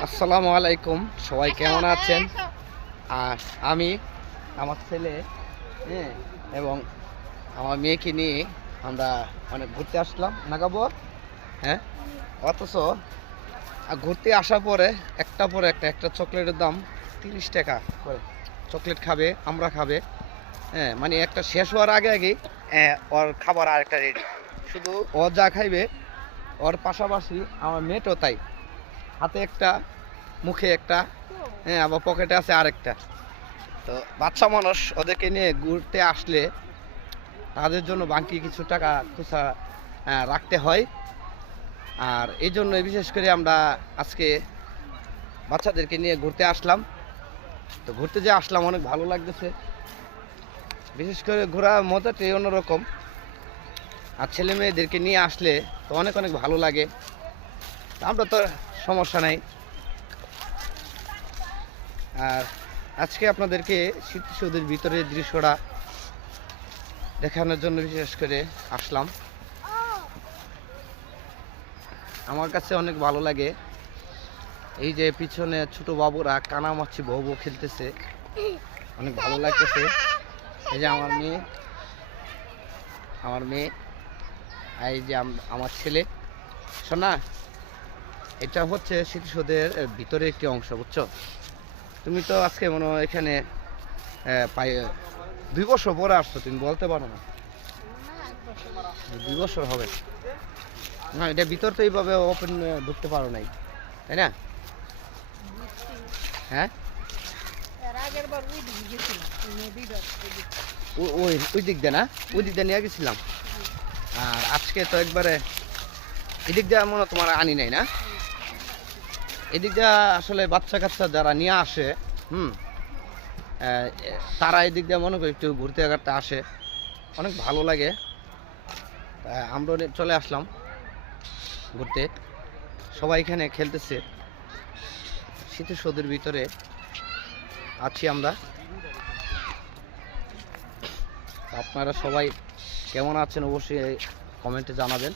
আসসালামু আলাইকুম, সবাই কেমন আছেন? আর আমি আমার ছেলে এবং আমার মেয়েকে নিয়ে আমরা অনেক ঘুরতে আসলাম নাগাবো। হ্যাঁ, অথচ ঘুরতে আসার পরে একটা চকলেটের দাম 30 টাকা করে। চকলেট খাবে, আমরা খাবে, হ্যাঁ, মানে একটা শেষ হওয়ার আগে আগেই ওর খাবার আর একটা রেডি। শুধু ও যা খাইবে ওর পাশাপাশি আমার মেয়েটাও তাই, হাতে একটা, মুখে একটা, হ্যাঁ, আবার পকেটে আছে আরেকটা। তো বাচ্চা মানুষ ওদেরকে নিয়ে ঘুরতে আসলে তাদের জন্য বাকি কিছু টাকা খুচরা রাখতে হয়। আর এই জন্য বিশেষ করে আমরা আজকে বাচ্চাদেরকে নিয়ে ঘুরতে আসলাম। তো ঘুরতে যে আসলাম অনেক ভালো লাগতেছে, বিশেষ করে ঘোরা মজাটাই অন্যরকম। আর ছেলে মেয়েদেরকে নিয়ে আসলে তো অনেক অনেক ভালো লাগে। আমরা তো সমস্যা নাই। আর আজকে আপনাদেরকে স্মৃতিসৌধের ভিতরের দৃশ্যটা দেখানোর জন্য বিশেষ করে আসলাম। আমার কাছে অনেক ভালো লাগে এই যে পিছনে ছোট বাবুরা কানামাছি বউ বউ খেলতেছে, অনেক ভালো লাগতেছে। এই যে আমার মেয়ে, এই যে আমার ছেলে। শোনা, এটা হচ্ছে স্মৃতিসৌধের ভিতরে একটি অংশ, বুঝছো? তুমি তো আজকে মনে হয় এখানে প্রায় 2 বছর পরে আসছো, তুমি বলতে পারো না? 2 বছর হবে না? এটা ভিতর তো এইভাবে ওপেন ঢুকতে পারো নাই, তাই না? হ্যাঁ, ওই দিক দিয়ে না, ওই দিক দিয়ে নিয়ে গেছিলাম। আর আজকে তো একবারে এদিক দিয়ে মনে তোমার আনি নাই না? এদিক দিয়ে আসলে বাচ্চা কাচ্চা যারা নিয়ে আসে, তারা এদিক দিয়ে মনে করি একটু ঘুরতে ঘাটতে আসে, অনেক ভালো লাগে। আমরা চলে আসলাম ঘুরতে, সবাই এখানে খেলতেছে। স্মৃতিসৌধের ভিতরে আছি আমরা। আপনারা সবাই কেমন আছেন অবশ্যই কমেন্টে জানাবেন।